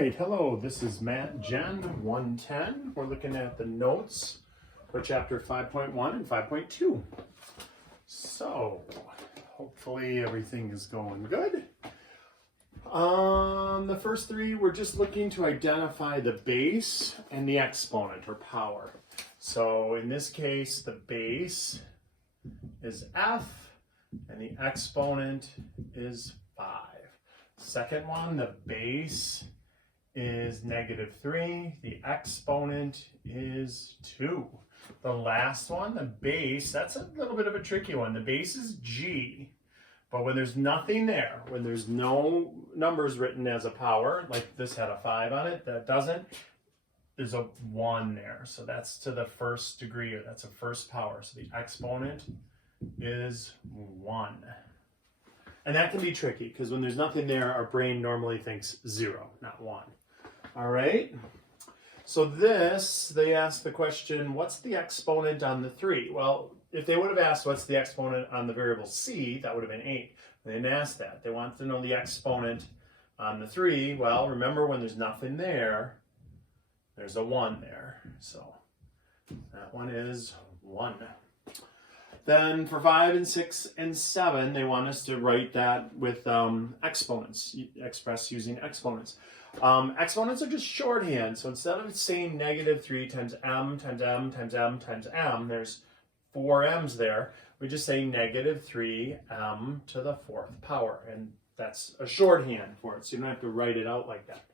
right, hello, this is Matgen110. We're looking at the notes for chapter 5.1 and 5.2. So, hopefully everything is going good. The first three, we're just looking to identify the base and the exponent or power. So in this case, the base is f and the exponent is 5. Second one, the base is -3. The exponent is 2. The last one, the base, that's a little bit of a tricky one. The base is g, but when there's nothing there, when there's no numbers written as a power, like this had a 5 on it, that doesn't, there's a 1 there. So that's to the first degree, or that's a first power. So the exponent is 1. And that can be tricky because when there's nothing there, our brain normally thinks 0, not 1. All right. So this, they asked the question, what's the exponent on the 3? Well, if they would have asked what's the exponent on the variable c, that would have been 8. They didn't ask that. They wanted to know the exponent on the 3. Well, remember when there's nothing there, there's a 1 there. So that one is 1. Then for 5 and 6 and 7, they want us to write that with exponents, expressed using exponents. Exponents are just shorthand. So instead of saying -3 times m times m times m times m, there's 4 m's there. We just say -3m to the 4th power. And that's a shorthand for it. So you don't have to write it out like that.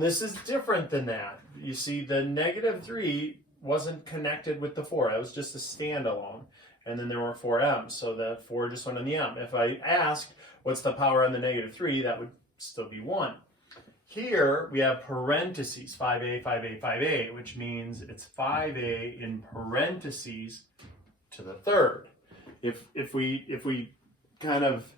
This is different than that. You see, the -3 wasn't connected with the 4. It was just a standalone. And then there were 4 m's. So the 4 just went on the m. If I asked what's the power on the -3, that would still be 1. Here we have parentheses, 5a, 5a, 5a, which means it's 5a in parentheses to the 3rd. If we kind of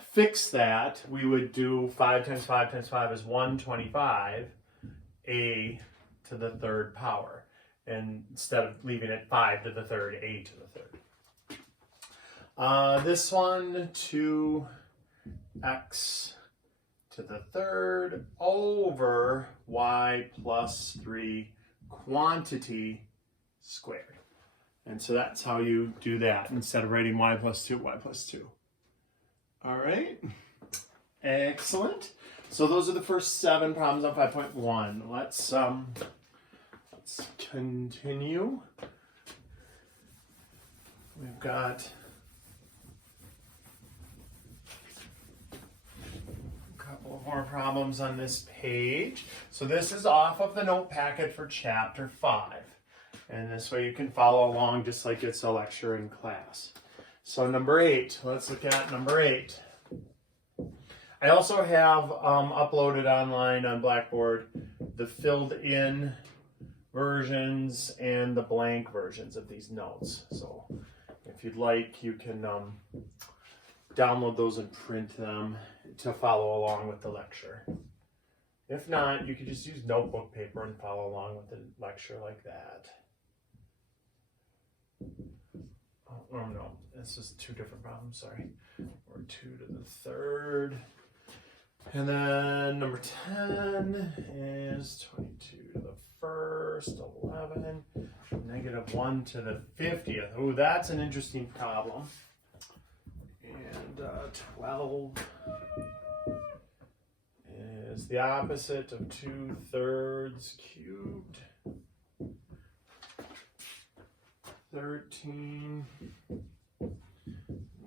fix that, we would do 5 times 5 times 5 is 125, a to the 3rd power. And instead of leaving it 5 to the 3rd, a to the 3rd. This one, 2x to the 3rd over y plus 3 quantity squared. And so that's how you do that instead of writing y plus 2, y plus 2. All right, excellent. So those are the first 7 problems on 5.1. Let's continue. We've got a couple more problems on this page. So this is off of the note packet for chapter 5. And this way you can follow along just like it's a lecture in class. So number 8, let's look at number 8. I also have uploaded online on Blackboard the filled in versions and the blank versions of these notes. So if you'd like, you can download those and print them to follow along with the lecture. If not, you could just use notebook paper and follow along with the lecture like that. Oh no, this is 2 different problems, sorry. Or 2 to the 3rd. And then number 10 is 22 to the 1st, 11, -1 to the 50th. Oh, that's an interesting problem. And 12 is the opposite of 2/3 cubed. 13,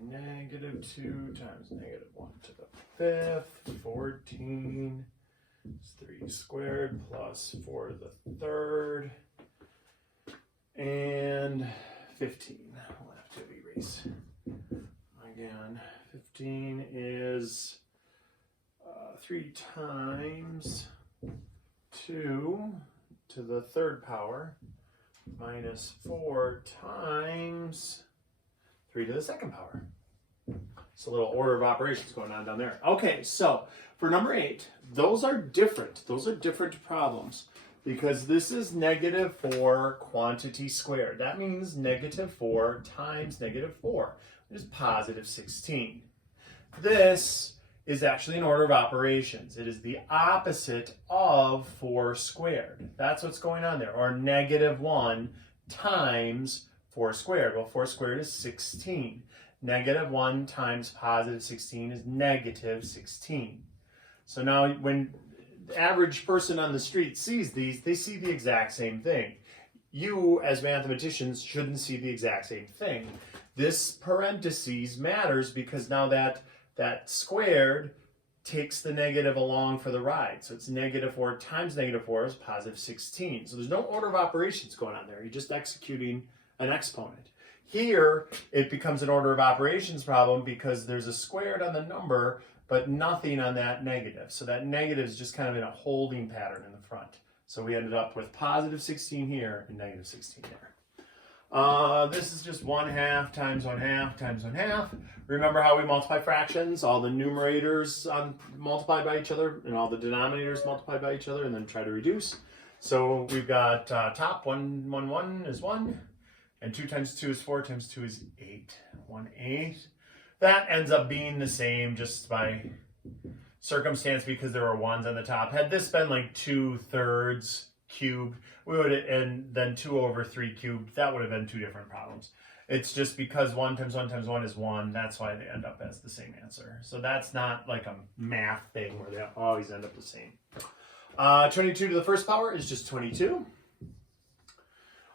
-2 times -1 to the 5th. 14 is 3 squared plus 4 to the 3rd. And 15, we'll have to erase. Again, 15 is 3 times 2 to the 3rd power minus 4 times 3 to the 2nd power. It's a little order of operations going on down there. Okay, so for number 8, those are different. Those are different problems because this is -4 quantity squared. That means -4 times -4, which is +16. This is actually an order of operations. It is the opposite of 4 squared. That's what's going on there. Or -1 times 4 squared. Well, 4 squared is 16. -1 times +16 is -16. So now when the average person on the street sees these, they see the exact same thing. You, as mathematicians, shouldn't see the exact same thing. This parentheses matters because now that squared takes the negative along for the ride. So it's -4 times -4 is +16. So there's no order of operations going on there. You're just executing an exponent. Here, it becomes an order of operations problem because there's a squared on the number, but nothing on that negative. So that negative is just kind of in a holding pattern in the front. So we ended up with +16 here and -16 there. This is just 1/2 times 1/2 times 1/2. Remember how we multiply fractions? All the numerators multiply by each other and all the denominators multiply by each other and then try to reduce. So we've got top 1, 1, 1 is 1. And 2 times 2 is 4 times 2 is 8. 1/8. That ends up being the same just by circumstance because there were 1s on the top. Had this been like 2/3 cubed, we would have, and then 2/3 cubed, that would have been 2 different problems. It's just because 1 times 1 times 1 is 1, that's why they end up as the same answer. So that's not like a math thing where they always end up the same. 22 to the first power is just 22.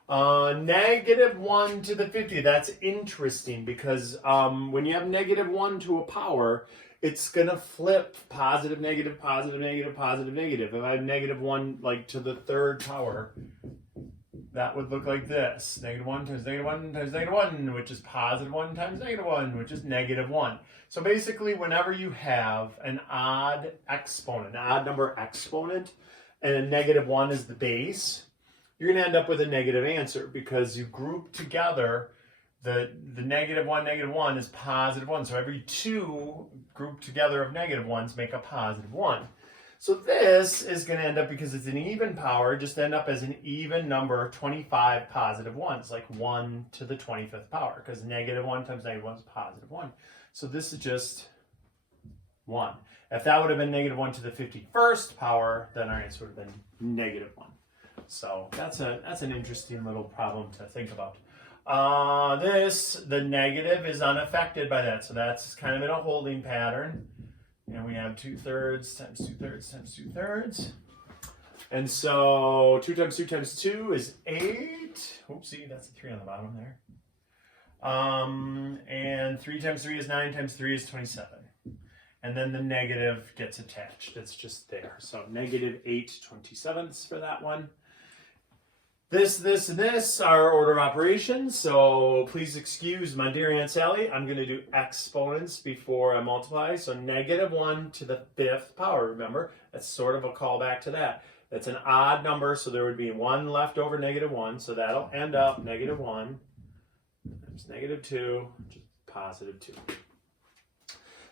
-1 to the 50, that's interesting because when you have -1 to a power, it's going to flip positive, negative, positive, negative, positive, negative. If I have -1 like to the 3rd power, that would look like this. -1 times -1 times -1, which is +1 times -1, which is -1. So basically, whenever you have an odd exponent, an odd number exponent, and a -1 is the base, you're going to end up with a negative answer because you group together the -1 is +1. So every 2 grouped together of -1s make a +1. So this is going to end up, because it's an even power, just end up as an even number, 25 +1s, like 1 to the 25th power, because -1 times -1 is +1. So this is just 1. If that would have been -1 to the 51st power, then our answer would have been -1. So that's an interesting little problem to think about. The negative is unaffected by that, so that's kind of in a holding pattern. And we have 2/3 times 2/3 times 2/3. And so 2 times 2 times 2 is 8. Oopsie, that's a 3 on the bottom there. And 3 times 3 is 9 times 3 is 27. And then the negative gets attached. It's just there. So -8/27 for that one. This, and this are order of operations, so please excuse my dear Aunt Sally. I'm going to do exponents before I multiply. So -1 to the 5th power, remember? That's sort of a callback to that. That's an odd number, so there would be 1 left over -1, so that'll end up -1 times -2, which is +2.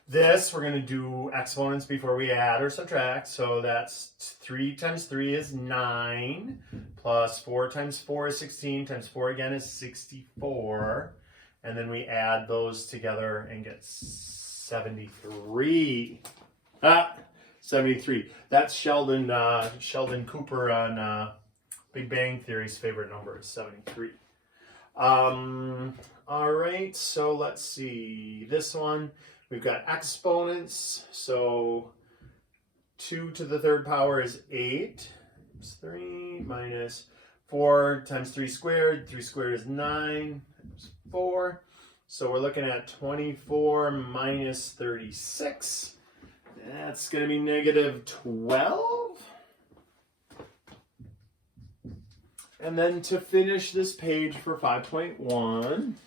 This, we're going to do exponents before we add or subtract. So that's 3 times 3 is 9, plus 4 times 4 is 16, times 4 again is 64. And then we add those together and get 73. 73. That's Sheldon Cooper on Big Bang Theory's favorite number is 73. All right, so let's see. This one, we've got exponents. So 2 to the 3rd power is 8. Times 3 minus 4 times 3 squared. 3 squared is 9 times 4. So we're looking at 24 minus 36. That's going to be -12. And then to finish this page for 5.1,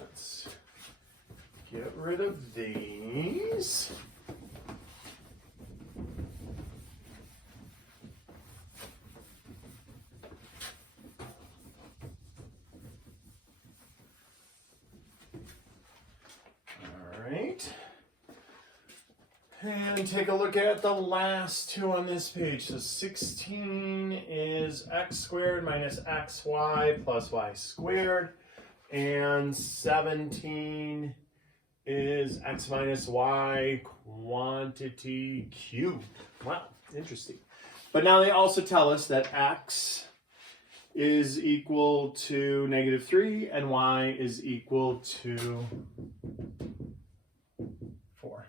let's get rid of these. All right. And take a look at the last two on this page. So 16 is x squared minus xy plus y squared. And 17 is x minus y quantity cubed. Wow, interesting. But now they also tell us that x is equal to -3 and y is equal to 4.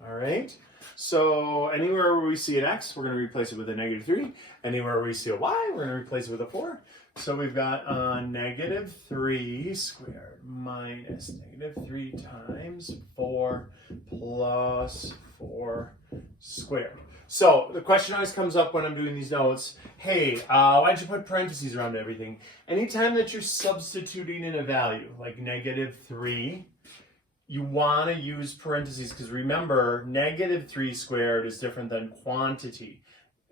All right. So anywhere where we see an x, we're going to replace it with a -3. Anywhere where we see a y, we're going to replace it with a 4. So we've got -3 squared minus -3 times 4 plus 4 squared. So the question always comes up when I'm doing these notes, hey, why'd you put parentheses around everything? Anytime that you're substituting in a value, like -3, you want to use parentheses, because remember, -3 squared is different than quantity,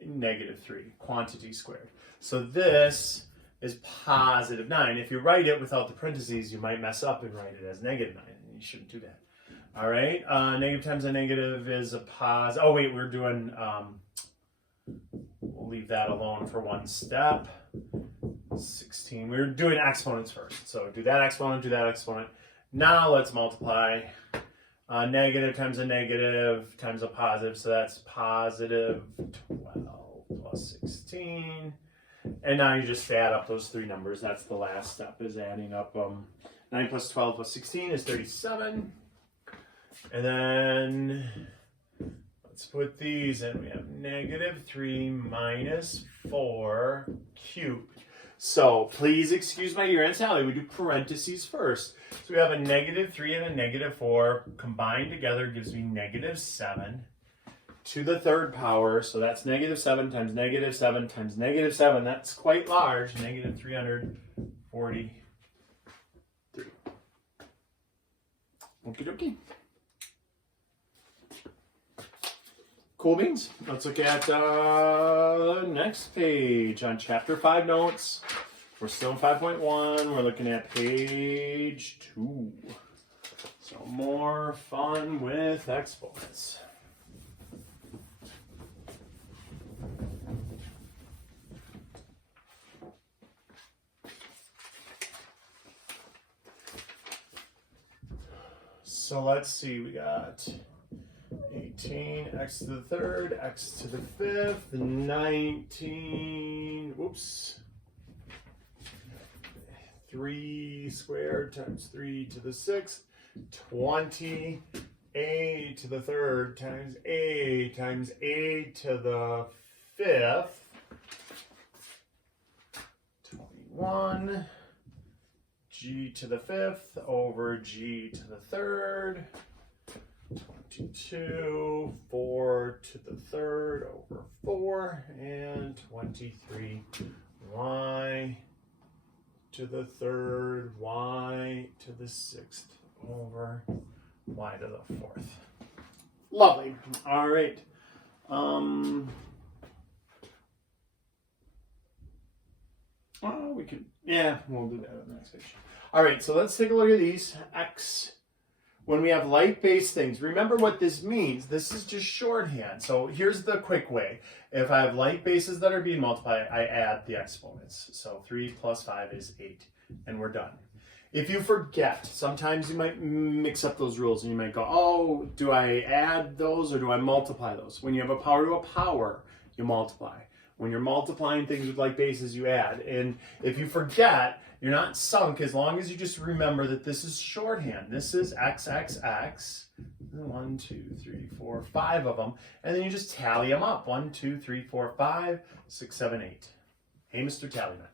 -3, quantity squared. So this is +9. If you write it without the parentheses, you might mess up and write it as -9, and you shouldn't do that. All right, negative times a negative is a positive. Oh wait, we're doing, we'll leave that alone for one step. 16, we're doing exponents first. So do that exponent, do that exponent. Now let's multiply. Negative times a negative times a positive, so that's +12 plus 16. And now you just add up those three numbers. That's the last step, is adding up 9 plus 12 plus 16 is 37. And then let's put these in. We have -3 minus 4 cubed. So please excuse my year-end tally. We do parentheses first. So we have a -3 and a -4 combined together gives me -7 to the third power. So that's -7 times -7 times -7. That's quite large. -343. Okie dokie. Cool beans. Let's look at the next page on chapter 5 notes. We're still in 5.1. We're looking at page 2. So more fun with exponents. So let's see, we got 18, x to the third, x to the fifth, 19, whoops, 3 squared times 3 to the sixth, 20, a to the third times a to the fifth, 21, g to the fifth over g to the third, 22, 4 to the third over 4, and 23, y to the third, y to the sixth over y to the fourth. Lovely. All right. We could, yeah, we'll do that on the next page. All right, so let's take a look at these. X. When we have light-based things, remember what this means. This is just shorthand. So here's the quick way. If I have light bases that are being multiplied, I add the exponents. So 3 plus 5 is 8, and we're done. If you forget, sometimes you might mix up those rules, and you might go, oh, do I add those or do I multiply those? When you have a power to a power, you multiply. When you're multiplying things with light bases, you add. And if you forget, you're not sunk as long as you just remember that this is shorthand. This is x, x, x. 1, 2, 3, 4, 5 of them. And then you just tally them up. 1, 2, 3, 4, 5, 6, 7, 8. Hey, Mr. Tallyman.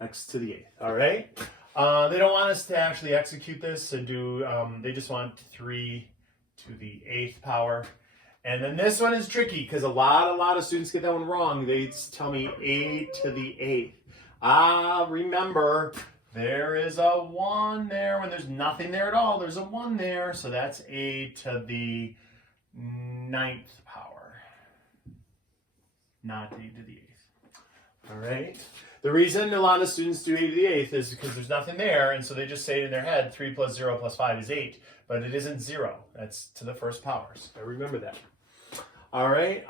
X to the 8th. All right? They don't want us to actually execute this and do, they just want 3 to the 8th power. And then this one is tricky because a lot of students get that one wrong. They tell me a to the 8th. Remember, there is a 1 there. When there's nothing there at all, there's a 1 there. So that's a to the 9th power, not a to the 8th. All right. The reason a lot of students do a to the 8th is because there's nothing there, and so they just say it in their head, 3 plus 0 plus 5 is 8, but it isn't 0. That's to the first powers. So remember that. All right,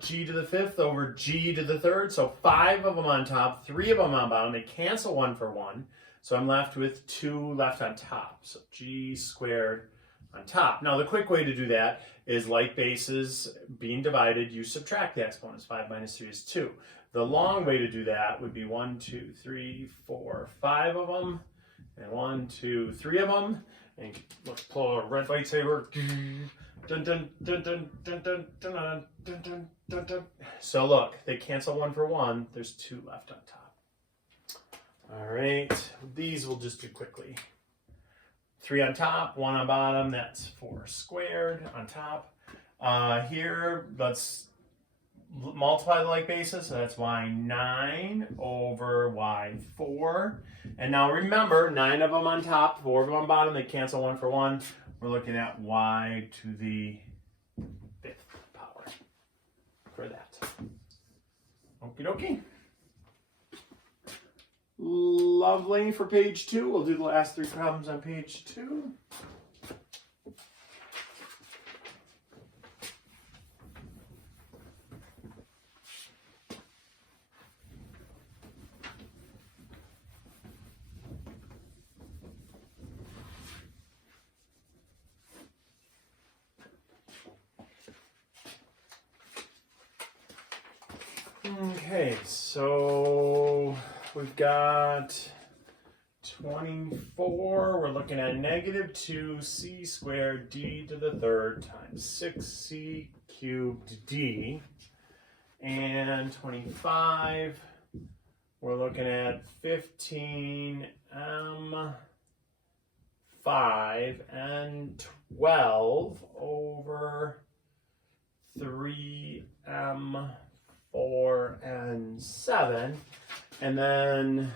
g to the 5th over g to the 3rd, so 5 of them on top, 3 of them on bottom. They cancel 1 for 1, So I'm left with 2 left on top. So g squared on top. Now the quick way to do that is like bases being divided, you subtract the exponents. 5 minus 3 is 2. The long way to do that would be 1, 2, 3, 4, 5 of them, and 1, 2, 3 of them. And let's pull a red lightsaber. Dun, dun, dun, dun, dun, dun, dun, dun, dun, dun, dun. So look, they cancel 1 for 1. There's 2 left on top. All right, these we'll just do quickly. 3 on top, 1 on bottom, that's 4 squared on top. Here, let's multiply the like basis, so that's y9 over y4. And now remember, 9 of them on top, 4 of them on bottom, they cancel 1 for 1. We're looking at y to the 5th power for that. Okie dokie. Lovely for page 2. We'll do the last 3 problems on page 2. Okay, so we've got 24. We're looking at negative 2c squared d to the 3rd times 6c cubed d. And 25, we're looking at 15m5 and 12 over 3m 4 and 7, and then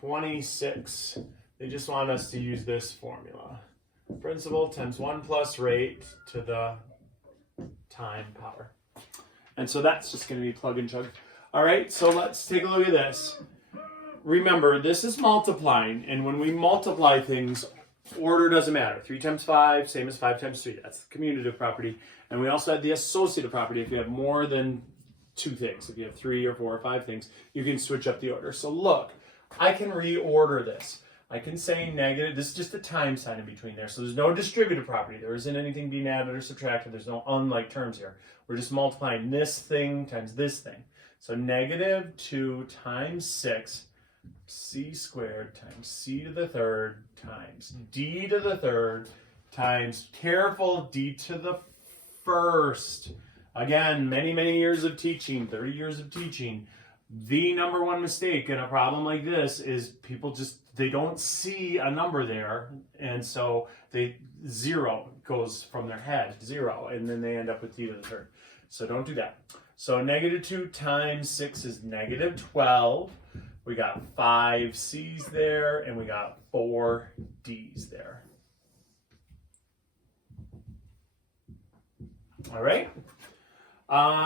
26, they just want us to use this formula. Principal times 1 plus rate to the time power. And so that's just going to be plug and chug. All right, so let's take a look at this. Remember, this is multiplying, and when we multiply things, order doesn't matter. 3 times 5, same as 5 times 3. That's the commutative property. And we also had the associative property. If you have more than 2 things, if you have 3 or 4 or 5 things, you can switch up the order. So look, I can reorder this. I can say negative, this is just a time sign in between there. So there's no distributive property. There isn't anything being added or subtracted. There's no unlike terms here. We're just multiplying this thing times this thing. So negative 2 times 6, c squared times c to the 3rd times d to the 3rd times, careful, d to the 1st. Again, many, many years of teaching, 30 years of teaching. The number one mistake in a problem like this is people they don't see a number there, and so 0 goes from their head, 0, and then they end up with d to the 3rd. So don't do that. So negative 2 times 6 is negative 12. We got 5 c's there, and we got 4 d's there. All right.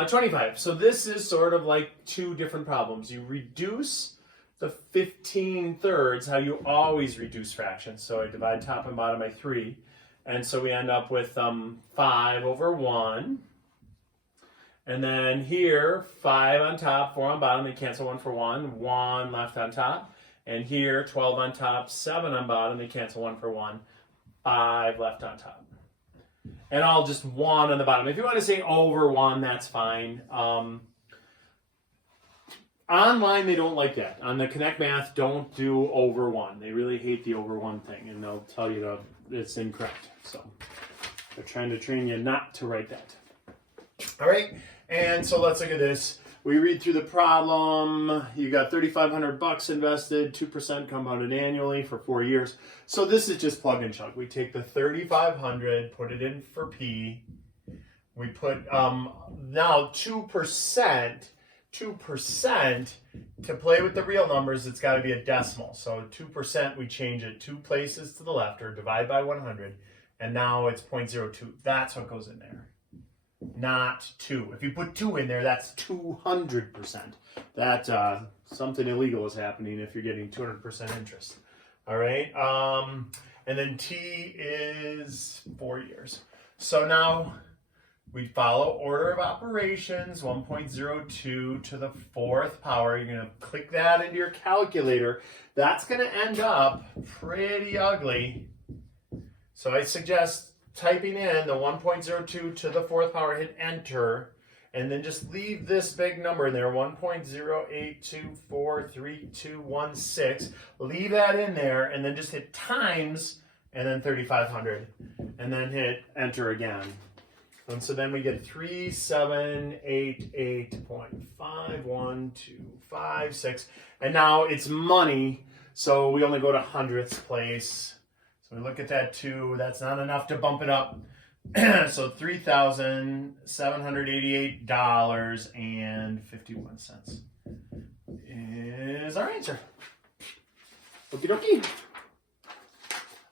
25. So this is sort of like 2 different problems. You reduce the 15/3, how you always reduce fractions. So I divide top and bottom by 3. And so we end up with 5 over 1. And then here, 5 on top, 4 on bottom. They cancel 1 for 1. 1 left on top. And here, 12 on top, 7 on bottom. They cancel 1 for 1. 5 left on top. And all just 1 on the bottom. If you want to say over 1, that's fine. Online, they don't like that. On the Connect Math, don't do over 1. They really hate the over 1 thing, and they'll tell you it's incorrect. So they're trying to train you not to write that. All right, and so let's look at this. We read through the problem. You got $3,500 invested, 2% compounded annually for 4 years. So this is just plug and chug. We take the 3,500, put it in for P. We put now 2%. 2%, to play with the real numbers, it's got to be a decimal. So 2%, we change it 2 places to the left, or divide by 100, and now it's 0.02. That's what goes in there, not 2. If you put 2 in there, that's 200%. That something illegal is happening if you're getting 200% interest. All right, and then T is 4 years. So now we follow order of operations, 1.02 to the 4th power. You're going to click that into your calculator. That's going to end up pretty ugly. So I suggest typing in the 1.02 to the 4th power, hit enter, and then just leave this big number in there, 1.08243216. Leave that in there, and then just hit times, and then 3,500, and then hit enter again. And so then we get 3788.51256. And now it's money, so we only go to hundredths place. So we look at that 2. That's not enough to bump it up. So $3,788.51 is our answer. Okie dokie.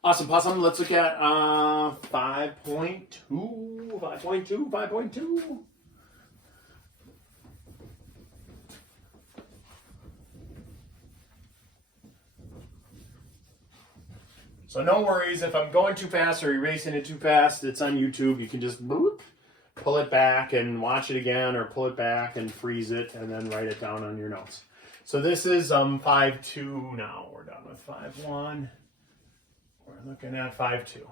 Awesome, possum. Let's look at 5.2. So no worries if I'm going too fast or erasing it too fast. It's on YouTube. You can just boop, pull it back and watch it again, or pull it back and freeze it and then write it down on your notes. So this is 5.2 now. We're done with 5.1. We're looking at 5.2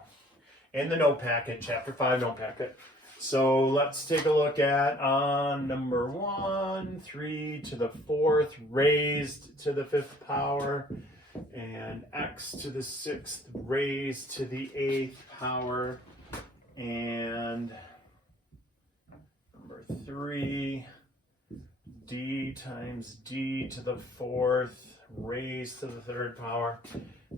in the note packet, chapter 5 note packet. So let's take a look at number 1, 3 to the 4th raised to the 5th power, and x to the 6th raised to the 8th power, and number 3, d times d to the 4th raised to the 3rd power,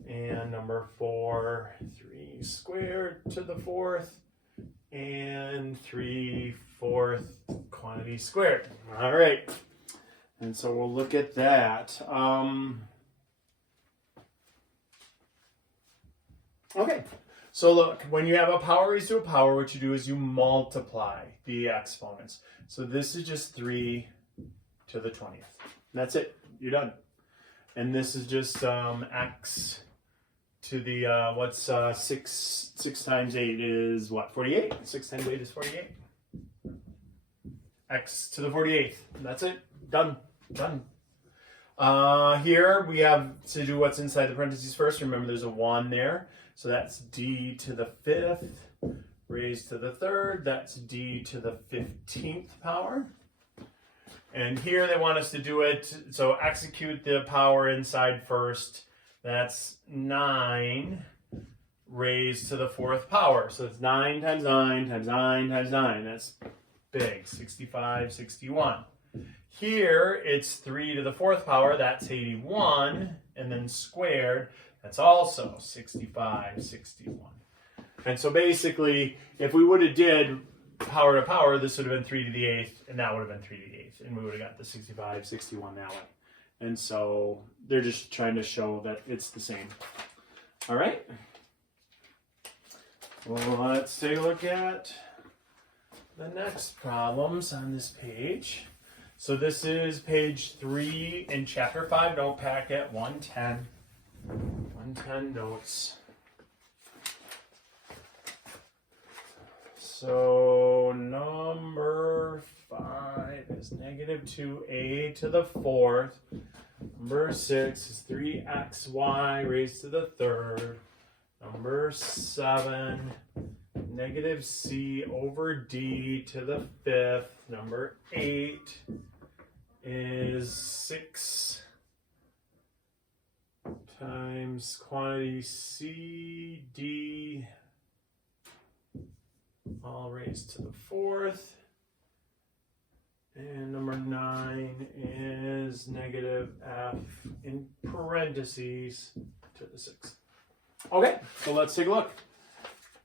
and number 4, 3 squared to the 4th, and 3/4 quantity squared. All right, and so we'll look at that. Okay, so look, when you have a power raised to a power, what you do is you multiply the exponents. So this is just 3 to the 20th. That's it. You're done. And this is just x to the, 6 times 8 is what, 48? 6 times 8 is 48. X to the 48th. That's it. Done. Done. Here we have to do what's inside the parentheses first. Remember there's a 1 there. So that's d to the 5th raised to the 3rd. That's d to the 15th power. And here they want us to do it, so execute the power inside first. That's 9 raised to the 4th power. So it's 9 times 9 times 9 times 9. That's big, 65, 61. Here it's 3 to the 4th power. That's 81. And then squared, that's also 65, 61. And so basically, if we would have did power to power, this would have been 3 to the 8th, and that would have been 3 to the 8th, and we would have got the 65, 61 that way. And so they're just trying to show that it's the same. All right. Well, let's take a look at the next problems on this page. So this is page 3 in chapter 5 note packet, 110. 110 notes. So number 5 is negative 2a to the 4th. Number 6 is 3xy raised to the 3rd. Number 7, negative c over d to the 5th. Number 8 is 6 times quantity c, d, all raised to the 4th. And number 9 is negative f in parentheses to the 6th. Okay, so let's take a look.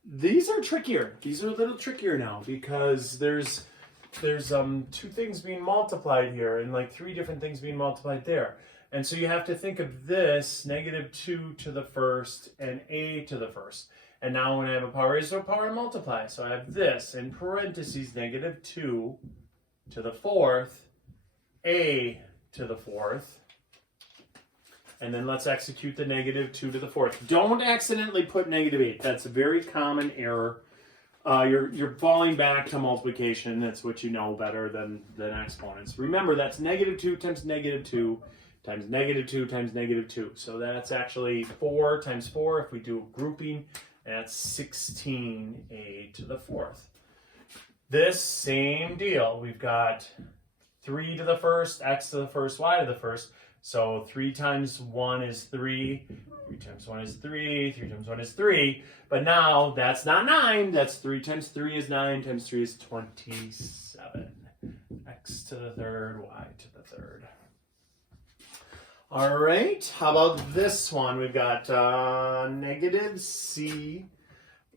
These are trickier. These are a little trickier now because there's 2 things being multiplied here and like 3 different things being multiplied there. And so you have to think of this, negative 2 to the 1st and a to the 1st. And now when I have a power raised to a power, I multiply. So I have this in parentheses, negative 2 to the 4th, a to the 4th. And then let's execute the negative 2 to the 4th. Don't accidentally put negative 8. That's a very common error. you're falling back to multiplication. That's what you know better than exponents. Remember, that's -2 times -2 times -2 times -2. So that's actually 4 times 4. If we do a grouping, that's 16a to the 4th. This same deal. We've got 3 to the first, x to the first, y to the first. So 3 times 1 is 3. 3 times 1 is 3. 3 times 1 is 3. But now that's not 9. That's 3 times 3 is 9 times 3 is 27. X to the third, y to the third. All right. How about this one? We've got -c.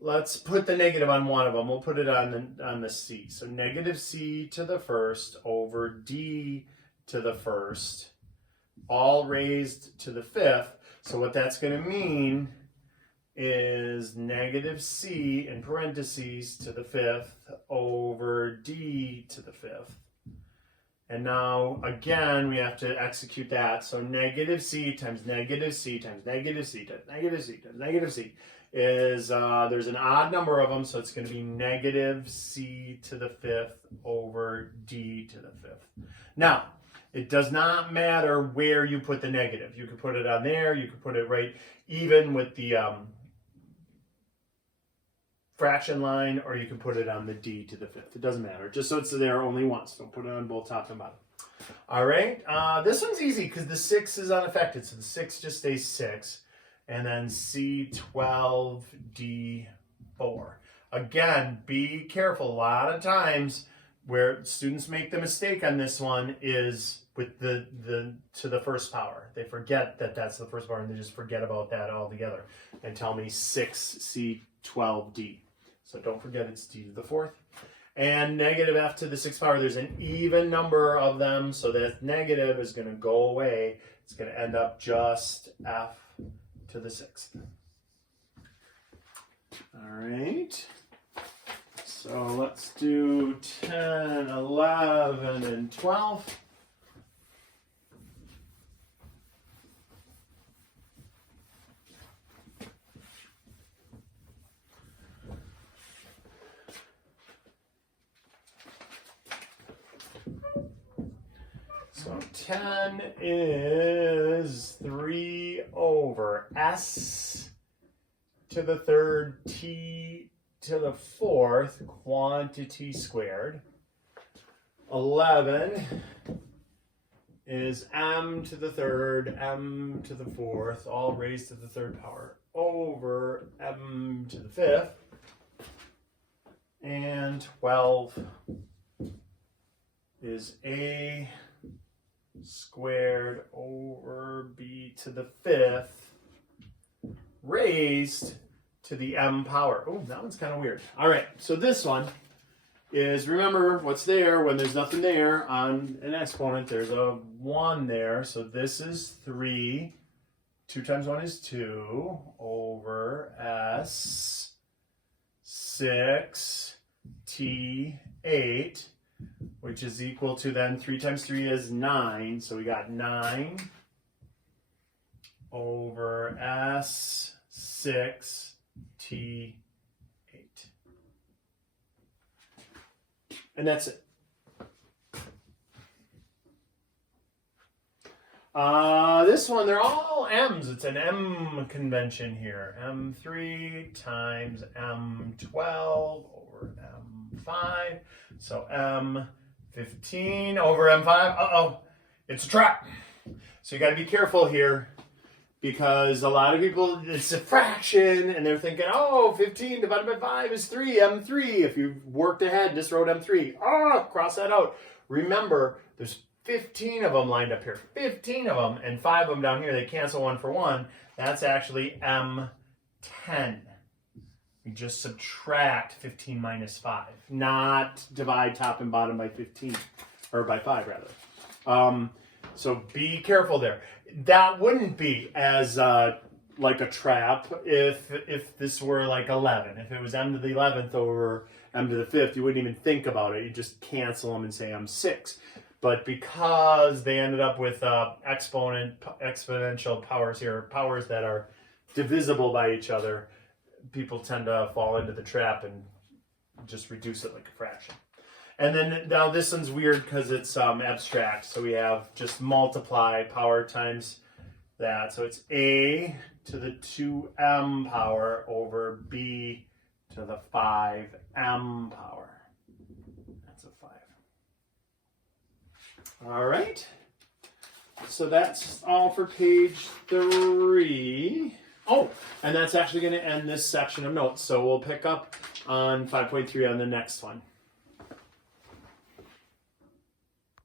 Let's put the negative on one of them. We'll put it on the c. So -c to the first over d to the first, all raised to the fifth. So what that's going to mean is -c in parentheses to the fifth over d to the fifth. And now, again, we have to execute that. So -c times -c times -c times -c times -c is, there's an odd number of them, so it's going to be -c to the fifth over d to the fifth. Now, it does not matter where you put the negative. You could put it on there, you could put it right even with the fraction line, or you can put it on the d to the fifth. It doesn't matter, just so it's there only once. Don't put it on both top and bottom. All right, this one's easy because the 6 is unaffected, so the 6 just stays 6. And then C12D4. Again, be careful. A lot of times where students make the mistake on this one is with the to the first power. They forget that that's the first power, and they just forget about that altogether and tell me 6C12D. So don't forget it's d to the fourth. And -f to the sixth power, there's an even number of them, so that negative is going to go away. It's going to end up just f to the sixth. All right. So let's do 10, 11, and 12. So 10 is 3 over s to the third t to the fourth quantity squared. 11 is m to the third, m to the fourth, all raised to the third power, over m to the fifth. And 12 is a squared over b to the fifth raised to the m power. Oh, that one's kind of weird. All right, so this one is, remember what's there when there's nothing there on an exponent. There's a 1 there, so this is 3. 2 times 1 is 2 over s 6 t 8, which is equal to then 3 times 3 is 9. So we got 9 over s 6 t 8. And that's it. This one, they're all m's. It's an m convention here. M3 times M12 over M5. So M15 over M5. Uh-oh, it's a trap. So you got to be careful here, because a lot of people, it's a fraction, and they're thinking, oh, 15 divided by 5 is 3, M3. If you worked ahead and just wrote M3, cross that out. Remember, there's 15 of them lined up here. 15 of them, and 5 of them down here. They cancel 1 for 1. That's actually M10. We just subtract 15 minus 5, not divide top and bottom by 15, or by 5 rather. So be careful there. That wouldn't be as like a trap if this were like 11. If it was m to the 11th over m to the 5th, you wouldn't even think about it. You just cancel them and say m6. But because they ended up with exponential powers here, powers that are divisible by each other, people tend to fall into the trap and just reduce it like a fraction. And then now this one's weird because it's abstract. So we have just multiply power times that. So it's a to the 2m power over b to the 5m power. That's a 5. All right. So that's all for page 3. Oh, and that's actually going to end this section of notes. So we'll pick up on 5.3 on the next one.